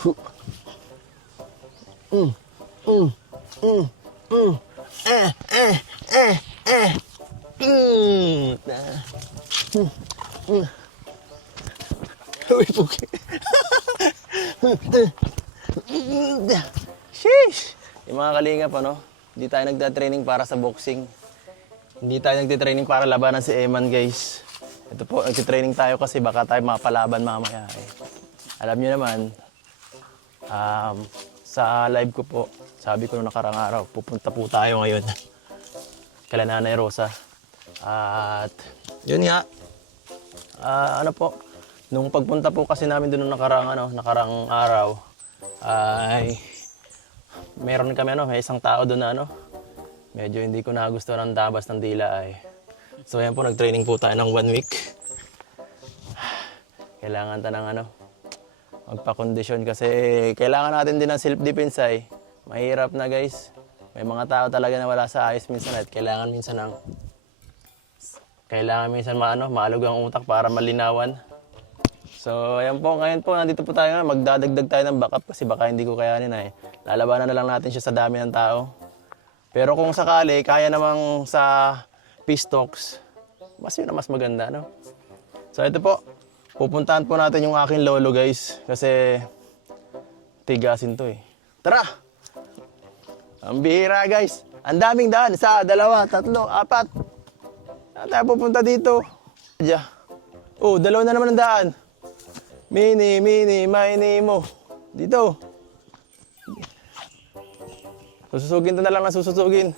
Uy, puki. Sheesh! Yung mga kalingap, ano? Hindi tayo nagda-training para sa boxing. Hindi tayo nagtitraining para labanan si Eman, guys. Ito po, nagtitraining tayo kasi baka tayo mapalaban mamaya. Eh. Alam nyo naman, sa live ko po, sabi ko nung nakarang araw, pupunta po tayo ngayon kala Nanay Rosa. At yun nga, ano po, nung pagpunta po kasi namin doon nung nakarang araw, ay meron kami may isang tao doon na medyo hindi ko nagustuhan ng tabas ng dila ay. So yan po, nag-training po tayo ng 1 week. Kailangan ta ng magpa-kondisyon kasi kailangan natin din ng self-defense ay. Mahirap na guys. May mga tao talaga na wala sa ayos minsan at kailangan minsan maalog ang utak para malinawan. So ayan po, ngayon po nandito po tayo magdadagdag tayo ng backup kasi baka hindi ko kayanin ay. Lalabanan na lang natin siya sa dami ng tao. Pero kung sakali, kaya namang sa Pistox, mas yun na mas maganda, no? So ito po, pupuntahan po natin yung aking lolo, guys. Kasi tigasin to eh. Tara! Ang bihira, guys. Ang daming daan. 1, 2, 3, 4. Saan tayo pupunta dito? Oh, 2 na naman ang daan. Mini, mo. Dito. Susugin to na lang na susugin.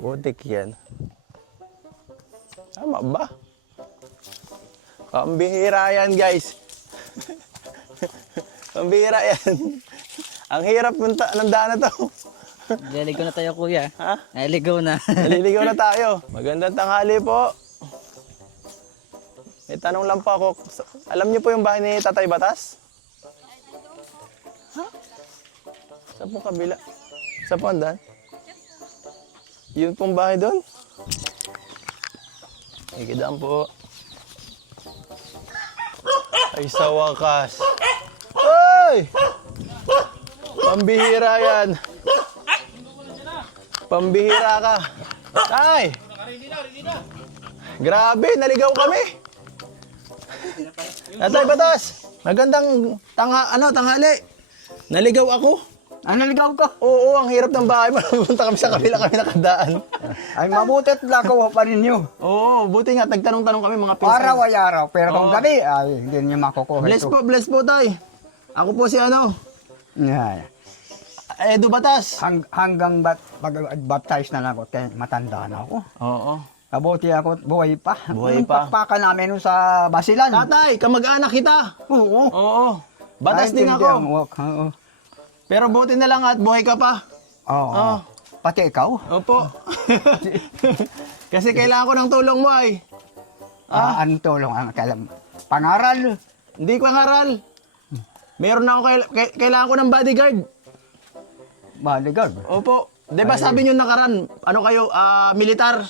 Putik yan. Tama ba? Ang bihira yan, guys. Ang bihira yan. Ang hirap ng daan na to. Naliligaw na tayo, kuya. Ha? Naliligaw na. Naliligaw na tayo. Magandang tanghali po. May tanong lang po ako. Alam niyo po yung bahay ni Tatay Batas? Ha? Sa pong kabila? Sa pong daan? Yun pong bahay doon? Ikidaan po. Ay, sa wakas. Ay! Pambihira yan. Pambihira ka. Ay! Grabe, naligaw kami. Tatay Batas, magandang tanghali. Naligaw ako. Naligaw ka? Oo, ang hirap ng bahay mo. Punta kami sa kabila kami nakadaan. Ay, mabutit lakaw pa ninyo. Oo, buti nga, nagtanong-tanong kami mga pinsan. Araw ay araw, pero kung Oo. gabi, ay, hindi niyo makukuha ito. Bless po, tay. Ako po si Yeah. Edu Batas. Hanggang baptize na lang ako, kaya matanda na ako. Oo. Kabuti ako, buhay pa. Buhay Yung pa. pakpakan namin nung sa Basilan. Tatay, kamag-anak kita. Oo. Oo. Batas din Naintindihan ako. mo, oo. Pero buti na lang at buhay ka pa. Oo. Oo. Pati ikaw? Opo. Kasi kailangan ko ng tulong mo ay. Anong tulong ang kailangan? Pangaral? Hindi ko ngaral. Meron na ako kailangan ko ng bodyguard. Bodyguard? Opo. 'Di ba sabi niyo nakaraan, kayo, militar?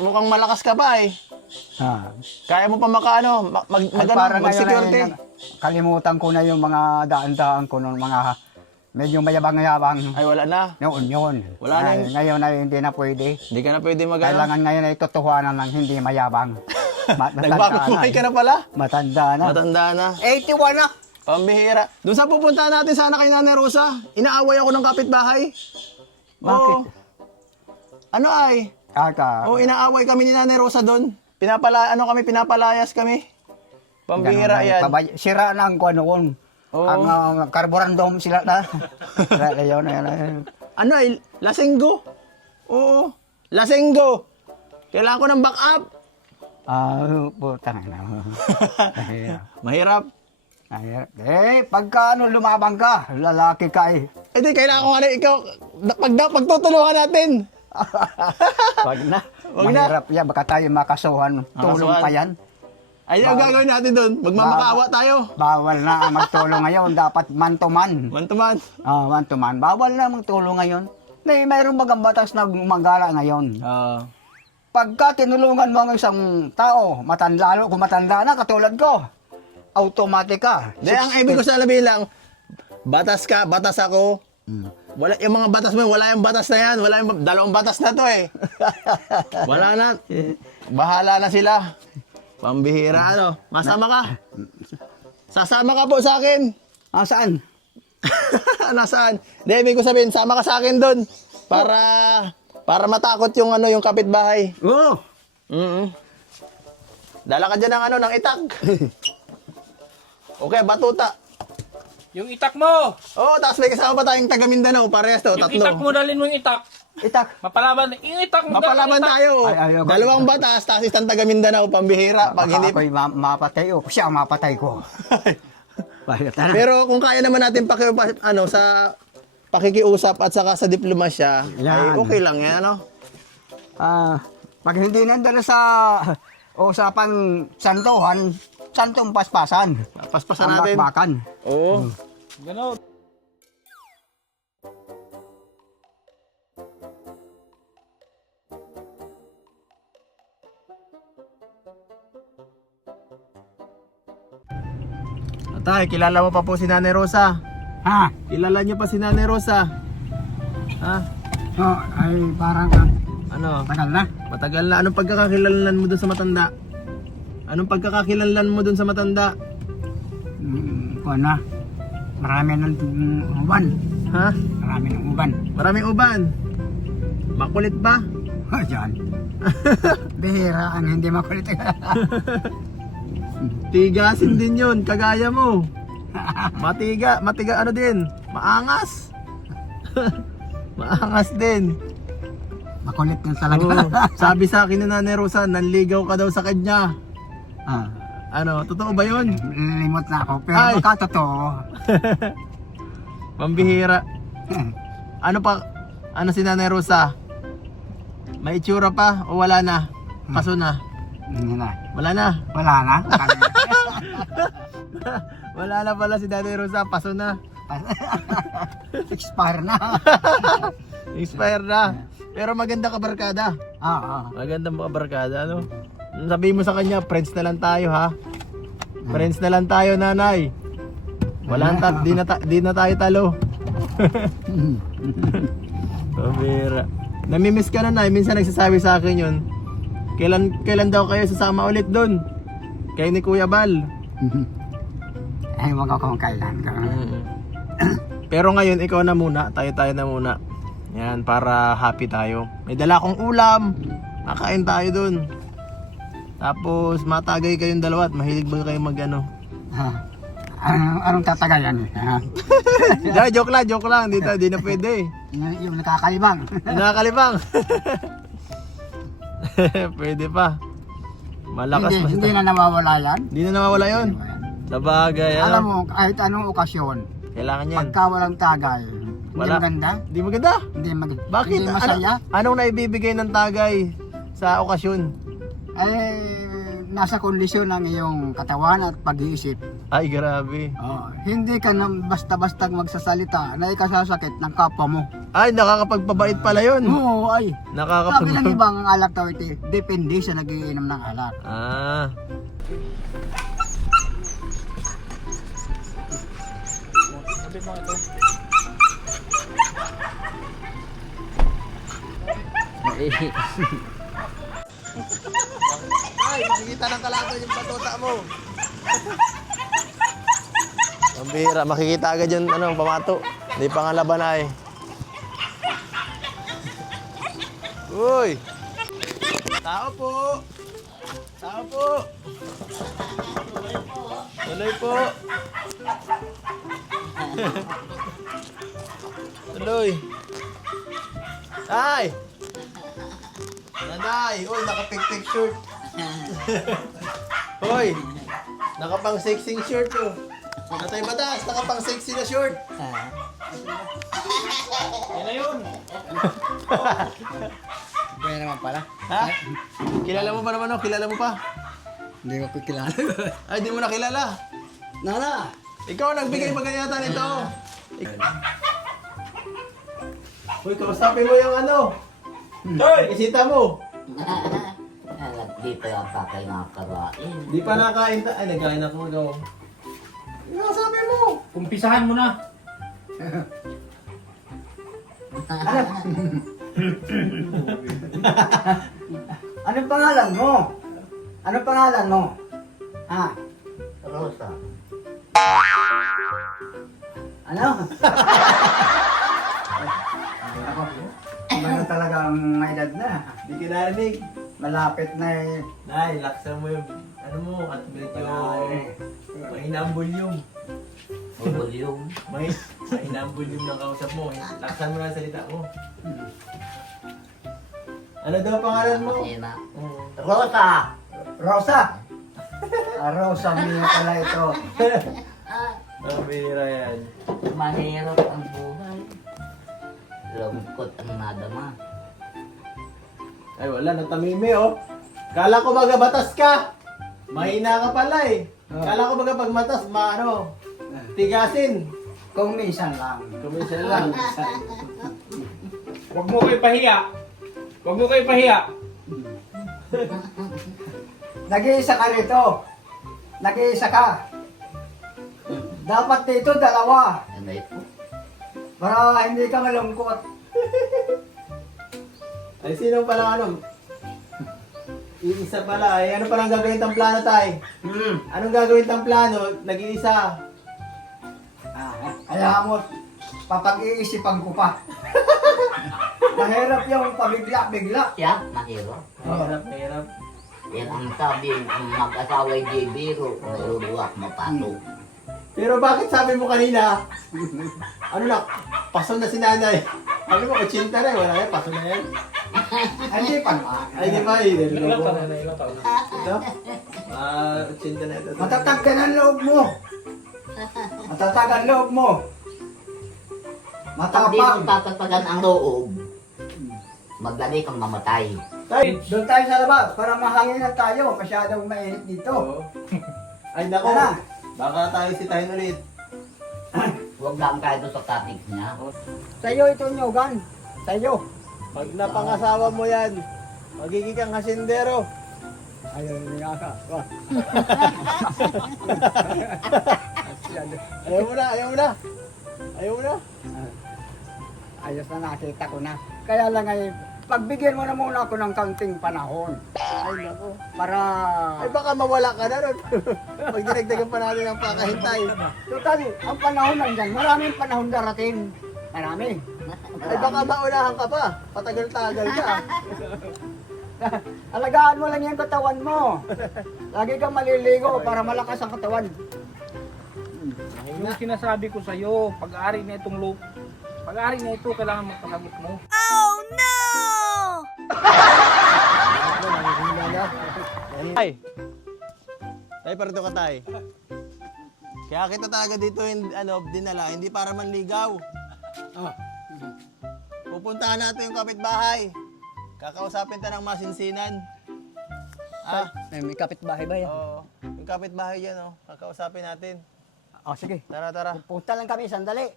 Mukhang malakas ka pa eh. Ha. Kaya mo pa mag-security. Kalimutan ko na yung mga daan-daan ko nung mga medyo mayabang-yabang. Ay, wala na. Noon yun. Wala na yun. Ngayon ay hindi na pwede. Hindi ka na pwede Kailangan ngayon ay totohanan ng hindi mayabang. Nagbabahay ka na pala? Matanda na. Matanda na. 81 na. Pambihira. Doon sa pupuntahan natin sana kay Nanay Rosa, inaaway ako ng kapitbahay. Bakit? Oo. Ano ay? Oo, inaaway kami ni Nanay Rosa doon. Pinapalayas kami. Pambihira yan. Sira na ang kuwan. Oo. Ang carborandom sila na. Ayun. Ano ay? Lasenggo. Oo. Lasenggo. Kailangan ko ng backup. Putang na. Mahirap. Pagka lumabang ka, lalaki ka eh. Di, kailangan ko ikaw, pagtutulungan natin. Wag na. Wag na. Mahirap yan, baka tayo makasuhan. Tulong pa yan. Ay, ang gagawin natin doon, magmamakaawa tayo. Bawal na ang magtulong ngayon, dapat man to man. Man to man. Man to man. Bawal na magtulong ngayon. Mayroong bagang batas na gumagala ngayon. Pagka tinulungan mo ang isang tao, lalo kung matanda na, katulad ko, automatic ka. Hindi, ang ibig ko sabihin lang, batas ka, batas ako. Wala, yung mga batas mo, wala yung batas na yan. Wala yung dalawang batas na to eh. Wala na. Bahala na sila. Pambihira, ano? Masama ka? Sasama ka po sa akin. Ah, saan? Nasaan? Hindi, ibig ko sabihin, sama ka sa akin doon. Para matakot yung ano, yung kapitbahay. Oo. Dala ka dyan ng ano, ng itak. Okay, batuta. Yung itak mo! Oh, tapos may kasama pa tayong taga Mindanao, parehas to, Yung tatlo. itak mo, dalhin mo yung itak. Itak. Mapalaban. Yung itak mo, Mapalaban dalhin mo yung itak. tayo. Ay, ayoko. Dalawang batas, tapos isang taga Mindanao, pambihira. Pag Baka hindi... ako'y mapatay o siya ang mapatay ko. Bakit na? Pero kung kaya naman natin sa pakikiusap at saka sa diplomasya, ay Yan. okay lang yan, ano? Pag hindi nandala sa usapang santuhan, santong paspasan. Paspasan Ang natin. bakbakan. Oo. Ganon. Atay, kilala mo pa po si Nanay Rosa. Ha? Kilala niyo pa si Nanay Rosa. Ha? No, ay parang Ano? tagal na. Matagal na. Anong pagkakakilanlan mo dun sa matanda? Anong pagkakakilanlan mo dun sa matanda? Kuha na. Marami ng uban. Ha? Marami ng uban. Maraming uban. Makulit ba? Ayan. Bihira ang hindi makulit. Tigasin din yun, kagaya mo. Matiga ano din, maangas. Maangas din. Makulit na talaga. Oo. Sabi sa akin ni Nanay Rosa, nanligaw ka daw sa kanya. Ah, Ano, totoo ba yun? lilimot na ako. Pero Ay. baka totoo. Pambihira. Ano si Nanay Rosa? May itsura pa o wala na? Paso na? Hindi na. Wala na? Wala na. Wala na pala si Nanay Rosa, paso na. Expire na. Expire na. Pero maganda ka barkada. Magandang mga barkada, ano? Sabihin mo sa kanya, friends na lang tayo, ha? Friends na lang tayo, nanay. Di na tayo talo. Pabira. Namimiss ka na, nay. Minsan nagsasabi sa akin yun. Kailan daw kayo sasama ulit doon? Kay ni Kuya Bal. Ay, wag akong kailan. Pero ngayon, ikaw na muna. Tayo na muna. Yan, para happy tayo. May dala akong ulam. Makain tayo dun. Tapos, matagay kayong dalawa at mahilig ba kayo mag-ano? Anong tatagayan? Joke lang. Di na pwede. Yung nakakalibang. Nakakalibang. Pwede pa. Malakas pa Hindi na nawawala yan. Hindi na nawawala yun. Sa bagay, Alam ano? mo, kahit anong okasyon, Kailangan yan. pagka walang tagay, hindi Wala. maganda, Di maganda. Bakit? hindi masaya, Anong naibibigay ng tagay sa okasyon? ay nasa kondisyon ng iyong katawan at pag-iisip. Ay, grabe. Hindi ka na basta-basta magsasalita na ikasasakit ng kapwa mo. Ay, nakakapagpabait pala yun. Oo, ay. Sabi ng Nakakapag... ibang ang alak daw ito, depende sa nagiinom ng alak. Ah. Ay, makikita ng kalaban yung batuta mo. Ang bihira, makikita agad yung pamato. Hindi pa nga laban ay. Uy! Tao po! Tao po! Tuloy po! Tuloy! Ay! Nanay! Uy, naka-pink shirt! Hoy! Nakapang sexy shirt oh! Natay batas, nakapang sexy na shirt! Yan na yun. Kaya naman pala. Ha? Kilala mo pa naman oh? Kilala mo pa? Hindi ko kilala. Ay, di mo na kilala. Nana! Ikaw ang nagbigay maganyata nito. Uy, kausapin mo yung ano. Hoy! Isita mo. Dito yata kayo nakakaroon. Di pa nakain Ay, nagkain ako. Ikaw. Kumpisahan mo na. Anong pangalan mo? Anong pangalan mo? Ha? Rosa. Ano? Ako, ano talagang may edad na. Di ka narinig. Malapit na eh. Nay, laksan mo yung, ano mo, at medyo mahina ang volume. Volume. Mahina ang volume ng kausap mo. Laksan mo na ang salita mo. Ano daw pangalan mo? Ina. Rosa. Rosa! Rosa Mia pala ito. Ang bihira yan. Mahirap ang buhay. Lungkot ang nadama. Ay wala, natamimi oh. Kala ko baga batas ka. Mahina ka pala eh. Kala ko baga pag matas, tigasin. Kung minsan lang. Kumisya lang. Huwag mo kayo pahiya. Huwag mo kayo pahiya. Nag-iisa ka rito. Nag-iisa ka. Dapat dito dalawa. Ano ito? Para hindi ka malungkot. Ay sino pala ano? Iisa pala. Ay ano palang gagawin tang plano tay? Anong gagawin tang plano? Nag-iisa. Kaya mo, papag-iisipan ko pa. Mahirap yung pabigla-bigla. Siya, mahirap. Mahirap, mahirap. Yan ang sabi, ang mag-asawa'y di biro, naruruwak, mapato. Pero bakit sabi mo kanina, ano na, paso na si nanay. Ano mo, 80 na eh, wala yan, paso na yan. Hindi pa naman. Ay, di ba eh, dahil Ilang ko. taon na, ilang taon na. Ito? 80 na ito. Matatag ka ng loob mo. Matatag ang loob mo. Pag di mo Matapang. tatapagan ang loob, magdali kang mamatay. Tay! Doon tayo sa labas para mahanginan tayo. Masyadong mainit dito. Oo. Ay, nako. Tara. Baka tayo sitahin ulit. Huwag lang kayo doon sa topic niya. Sa iyo ito nyugan. Sa iyo. Pag napangasawa mo yan, magiging kang hasindero. Ayaw nga ka. Wah. Ayaw mo na, ayaw mo na. Ayaw mo na. Ayos na nakita ko na. Kaya lang ay pagbigyan mo na muna ako ng kaunting panahon. Ay, nako. Para Ay, baka mawala ka na nun. Pag dinagdagan pa natin ang pakahintay. total, ang panahon nandyan. Maraming panahon darating. Marami. Ay, baka maunahan ka pa. Patagal-tagal ka. Alagaan mo lang yung katawan mo. Lagi kang maliligo para malakas ang katawan. Yung sinasabi ko sa'yo, pag-aari na itong loop, pag-aari na ito, kailangan magpasagot mo. Ay! Tay, parito ka tay. Kaya kita talaga dito dinala, hindi para manligaw. Oh. Pupuntahan natin yung kapitbahay. Kakausapin tayo ng masinsinan. Ah, May kapitbahay ba yan? oo. Yung kapitbahay yan, oh. Kakausapin natin. Oh, sige. Tara, tara. Punta lang kami sandali.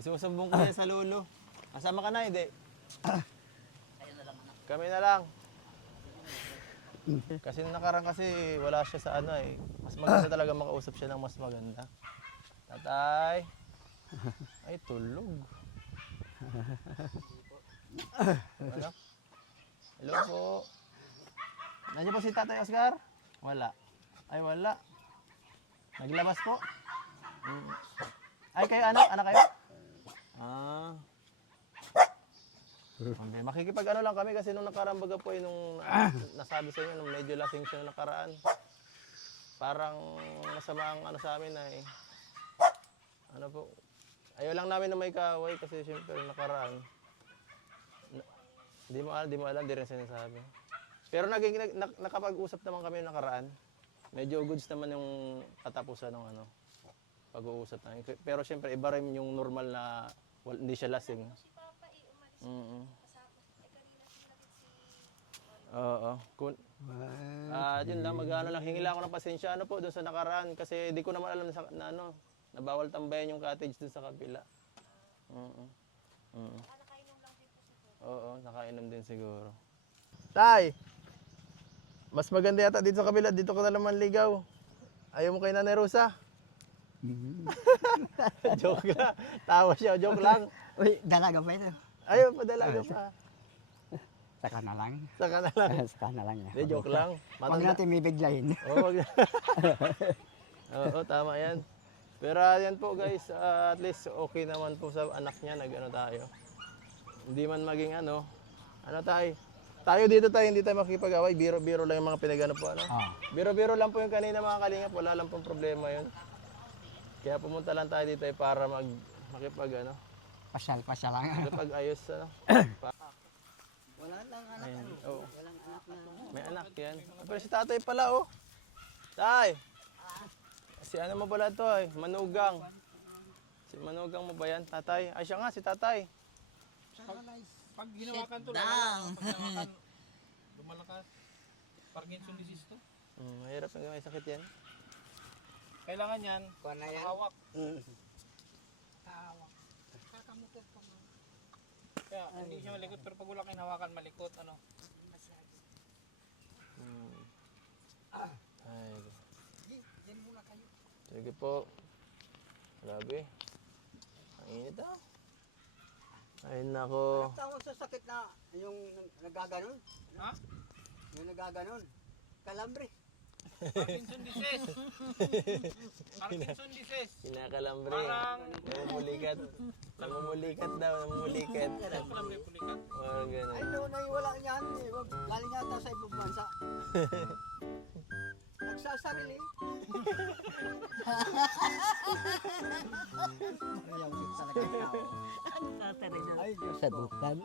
Isusumbong ko yan sa lulo. Kasama ka na, hindi? Kami na lang. Kasi nung nakarang kasi wala siya sa ano eh. Mas maganda talaga makausap siya ng mas maganda. Tatay. Ay, tulog. Ano? Hello po. Nandiyan po si Tatay Oscar? Wala. Ay, wala. Naglabas po? Ay, kayo anak? Anak kayo? Ah. Okay, makikipag ano lang kami kasi nung nakaraan baga po nung nasabi sa inyo nung medyo lasing siya nung nakaraan. Parang masama ang ano sa amin ay ano po. Ayaw lang namin na may kaaway kasi syempre nung nakaraan. Di mo alam, di rin sinasabi. Pero nakapag-usap naman kami nung nakaraan. Medyo goods naman yung katapusan ng ano pag-uusap namin. Pero syempre iba rin yung normal na hindi siya lasing. Oo. Yun lang, mag-ano lang, hingi lang ako ng pasensya ano po doon sa nakaraan kasi di ko naman alam na ano, na bawal tambayan yung cottage doon sa kabila. Oo, nakainom din siguro. Tay! Mas maganda yata dito sa kabila, dito ko na naman ligaw. Ayaw mo kay Nanay Rosa? Joke lang. Tawa siya, joke lang. Uy, dalaga pa ito. Ayaw, padalaga pa. Saka na lang. Saka na lang. Saka na lang. Hindi, joke lang. Huwag natin may biglayin. Oo, wag na. Oo, tama yan. Pero yan po guys, at least okay naman po sa anak niya, nag-ano tayo. Hindi man maging ano tayo. Tayo dito tayo, hindi tayo makikipag-away, biro-biro lang yung mga pinagano po, ano. Biro-biro lang po yung kanina mga kalingap, wala lang pong problema yun. Kaya pumunta lang tayo dito para makipag, ano, Pasyal lang. makipag-ayos, ano. Wala lang anak. Ayan, oo. Walang anak na. May anak yan. Pero si tatay pala, oh. Tay! Si ano mo pala to, eh? Manugang. Si Manugang mo ba yan, tatay? Ay, siya nga, si tatay. Pag hinawakan to, down. pag hinawakan, lumalakas. Parkinson disease to. Mahirap na may sakit yan. Kailangan yan, Kuha na yan. hawak. Mm. Kaya hindi siya malikot, pero pag wala kayong hawakan, malikot, ano. Ay. Sige po. Grabe. Ang init ah. Ay nako. Tawag sa sakit na yung nagaganon. Ha? Yung nagaganon. Kalambre. Parkinson disease. Parkinson disease. Kinakalambre. Parang, Namumulikat. Namumulikat daw, namumulikat. ano pala may pulikat? Parang Ay, gano'n. noon ay wala niyan. Eh. Galing yata sa ibang bansa. Nagsasarili. Ayaw din talaga yung tao. Ay, Diyos ko. Sadukan.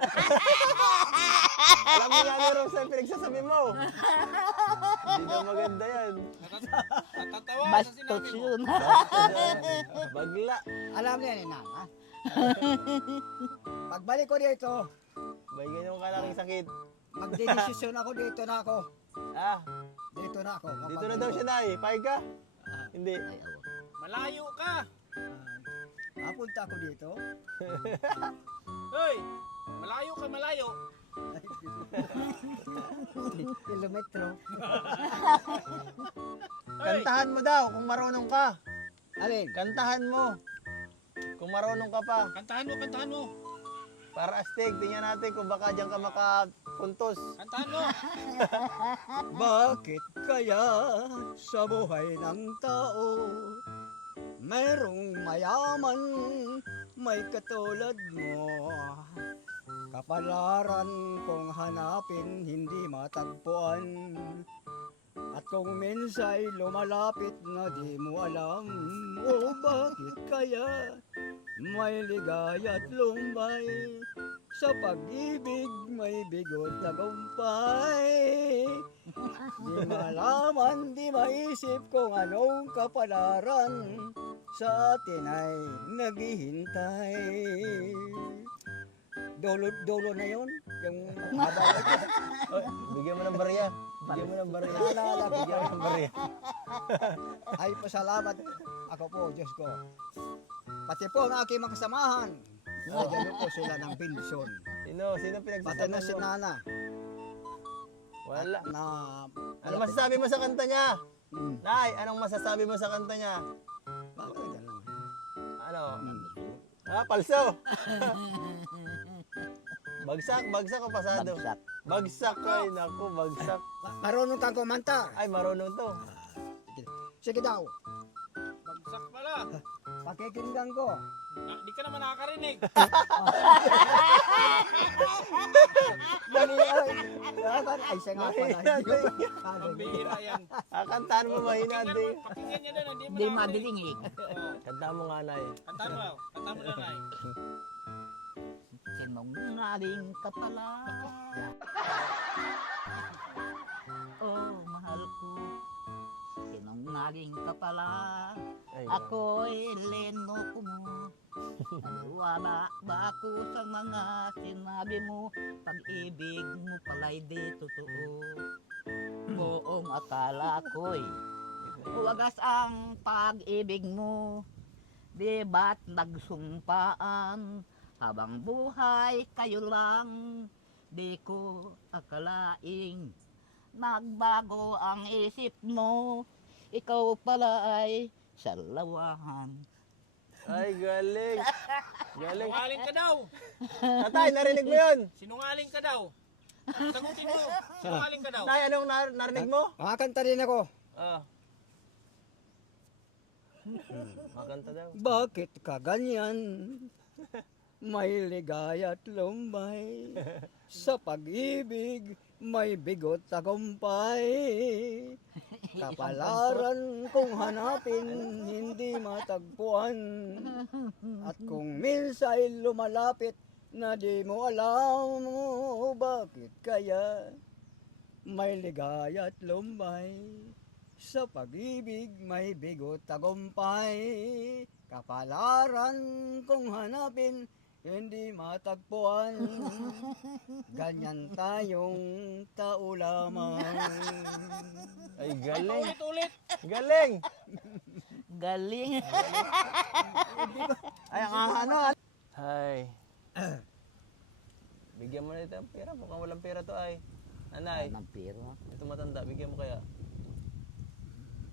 Alam mo nga ni Rose ang pinagsasabi mo. Hindi na maganda yan. Natatawa sa Bastos sinabi mo. yun. Bagla. Alam niya ni Nana. Pagbalik ko dito, May ganyan ka lang sakit. magdedesisyon ako dito na ako. Ah, Dito na ako. dito na daw siya na eh. Payag ka? Hindi. Malayo ka. Napunta ako dito. Hoy! Malayo ka, malayo. Kilometro. Hoy! Kantahan mo daw kung marunong ka. Alin? Kantahan mo. Kung marunong ka pa. Kantahan mo, kantahan mo. Para astig, tingnan natin kung baka diyan ka makapuntos. Kantahan mo. Bakit kaya sa buhay ng tao mayroong mayaman, may katulad mo? Kapalaran kung hanapin, hindi matagpuan. At kung minsay lumalapit na di mo alam, o bakit kaya may ligaya at lumbay? Sa pag-ibig may bigot na gumpay. Di malaman, di maisip kung anong kapalaran sa atin ay naghihintay. Dolo na yun, yung haba. Oh, bigyan mo ng barya. Bigyan mo ng barya. Naalala ko Bigyan mo ng barya. Ay, pasalamat ako po, Diyos ko. Pati po ang aking mga kasamahan. Nagyano po sila ng pensyon. Sino Pati pinagsasabi na si mo? Nana Wala. na... Ano masasabi mo sa kanta niya? Mm. Nay, anong masasabi mo sa kanta niya? Bakit ganun? Ano? Mm. Ah, palso. Bagsak o pasado? Bagsak. Bagsak, ay naku, bagsak. Marunong kang kumanta. Ay, marunong to. Sige daw, Bagsak pala. pakikinggan ko. Di ka naman nakakarinig. Dali ay. Ay, siya nga pala. Mahina Hindi ko to. pa- Pambihira yan. Ah, kantahan mo mahina, di. Pakinggan niya doon, hindi mo Hindi nakakarinig. madiringig. Oo. Kanta mo nga, Nay. Kantahan mo. Kantahan mo na, Nay. Sinungaling ka pala. Oh, mahal ko. Sinungaling ka pala. Ay, Ako'y lenoko mo. Naniwala ba ako sa mga sinabi mo? Pag-ibig mo pala'y di totoo. Buong akala ko'y wagas ang pag-ibig mo. Di ba't nagsumpaan? Habang buhay kayo lang, di ko akalaing nagbago ang isip mo. Ikaw pala ay sa lawahan. Ay, galing. Galing. Sinungaling ka daw. Tatay, narinig mo yun? Sinungaling ka daw. Sagutin mo. Sinungaling ka daw. Tay, anong narinig mo? Makakanta rin ako. Ah. Makanta daw. Bakit ka ganyan? May ligaya at lumbay. Sa pag-ibig, may bigot tagumpay. Kapalaran kung hanapin, hindi matagpuan. At kung minsa'y lumalapit, na di mo alam bakit kaya. May ligaya at lumbay. Sa pag-ibig, may bigot tagumpay. Kapalaran kung hanapin, hindi matagpuan. Ganyan tayong tao lamang. Ay, galing. Ulit-ulit. Galing. Galing. Ay, ang ano, Ay. Bigyan mo na ito ang pera. Mukhang walang pera to ay. Nanay, Ng pera. ito matanda. Bigyan mo kaya.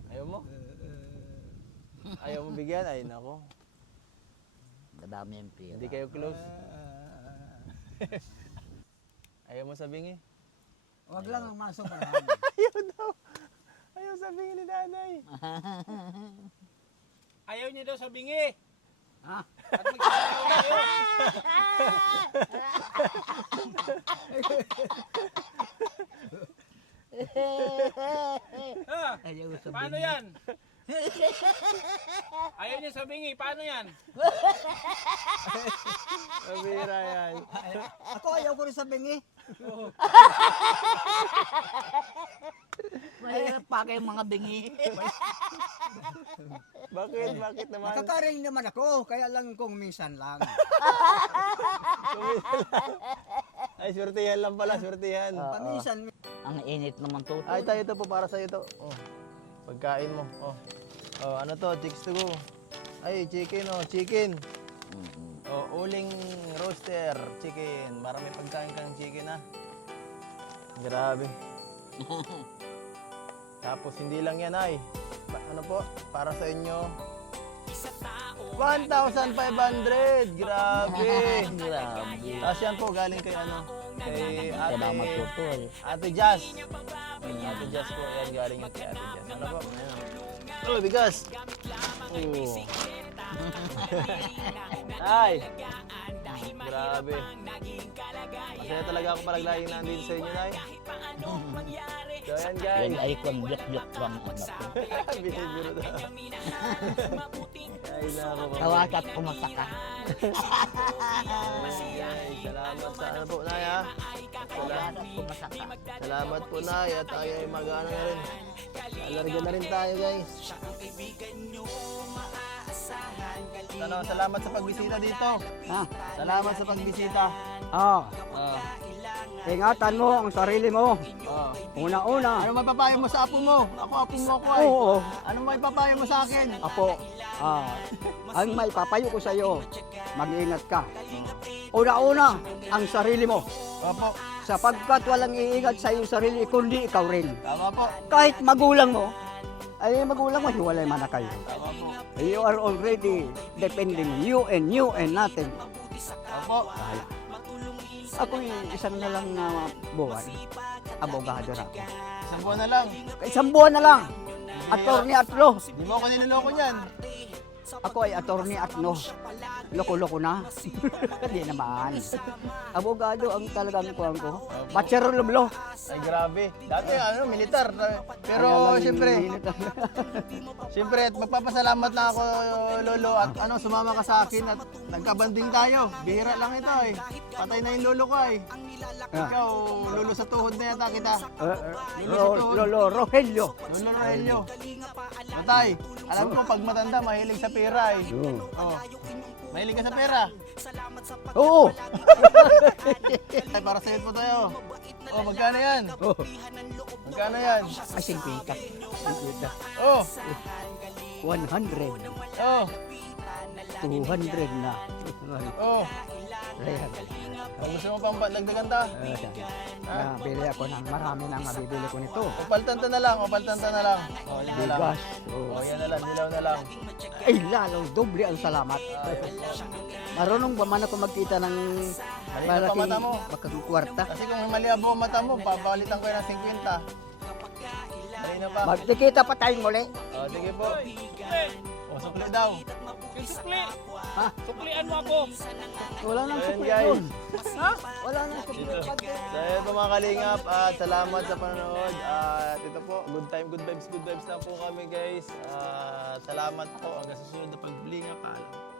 Ayaw mo? Ayaw mo bigyan? Ay, nako. Madami yung pera. Hindi kayo close. Ayaw mo sabihin eh. wag lang ang masobrahan. Ayaw daw. Ayaw sabihin ni nanay. Ayaw niya daw sa bingi. Ha? At magsasayaw na yun. Ha? Ayaw sa Paano yan? Ayaw niya sa bingi. Paano yan? Mabira yan. Ako ayaw ko rin sa bingi. Mahirap pa kayong mga bingi. Bakit? Bakit naman? Nakakaring naman ako, kaya lang kung minsan lang. Ay, swertihan lang pala. Swertihan. Paminsan, Ang init naman to. Ay, tayo ito po para sa'yo ito. Oh. Pagkain mo. Oh. Oh, ano to? Chicks to go. Ay, chicken oh. Chicken. Oh, uling roaster. Chicken. Para may pagkain kang chicken ha. Grabe. Tapos hindi lang yan ay. Ano po? Para sa inyo. 1,500! Grabe! Grabe. Tapos yan po galing kay ano? Kay Salamat po Ate, to. Ate Jazz. Ate Jazz po. Yan galing yung kay Ate Jazz. Ano po? Ayan. Oh, bigas. Oh. Ay! Grabe. Masaya talaga ako palaglayin nandito sa inyo, Nay. So, yan guys. Yan ay kung blok-blok lang ang anak ko. Binibiro na. Ay, nako. Tawas at pumasa ka. Ay, salamat sa ano po, Nay, ha? Tawas at pumasa ka. Salamat po, Nay. At tayo ay mag-ano na rin. Alarga na rin tayo, guys. Salamat sa pagbisita dito. ha? Salamat sa pagbisita. Ah, Ah, ingatan mo ang sarili mo. ah. Una-una. Ano mapapayo mo sa apo mo? Apo mo ako ay. Oo, Ano may papayo mo sa akin? apo. Ang may papayo ko sa iyo, mag-ingat ka. Una-una, ang sarili mo. Opo. Sapagkat walang iingat sa iyong sarili, kundi ikaw rin. Tama po. Kahit magulang mo, ay magulang mo, hiwalay man na kayo. Tama po. You are already depending you and nothing. Opo. Ako isang na lang na buwan, abogado na ako. Isang buwan na lang. Isang buwan na lang, attorney at law. Di mo ako niloloko niyan. Ako ay attorney at law. Loko-loko na. Hindi naman. Abogado ang talagang kuhan ko. Bachelor of law. Ay grabe. Dati ano, militar. Pero Kaya lang siyempre, militar. siyempre magpapasalamat na ako lolo at ano sumama ka sa akin at nagkabanding tayo. Bihira lang ito eh. Patay na yung lolo ko eh. Ikaw, lolo sa tuhod na yata kita. Rogelio. Lolo Rogelio. Matay, alam ko pag matanda mahilig sa pera eh. Oh. Mahilig ka sa pera. Oo. Ay, para sa'yo po tayo. Oh, magkano yan? Magkano yan? Ay, 50. Oh, 100. oh, 200 na. oh. Ayan. Kung gusto mo pang dagdagan ta, Nabili ako ng marami nang mabibili ko nito. upaltan ta na lang, upaltan ta na lang. O, yan na lang. Bigas. O, yan na lang, dilaw na lang. Ay, lalong doble ang salamat. Marunong ba man ako magkita ng Malinaw pa mata mo. makakwarta? Kasi kung maliabo ang mata mo, papalitan ko yan ng 50. Malinaw pa. Magkikita pa tayong muli. O, sige po. O, sukli daw. Sukli! Ha? Suklian mo ako! Wala nang Ayan, sukli guys. yun. Ha? Wala nang sukli. So ayun po mga kalingap at salamat sa panonood at ito po, good vibes lang po kami guys. Salamat po hanggang sa susunod na pagblinga. Paalam.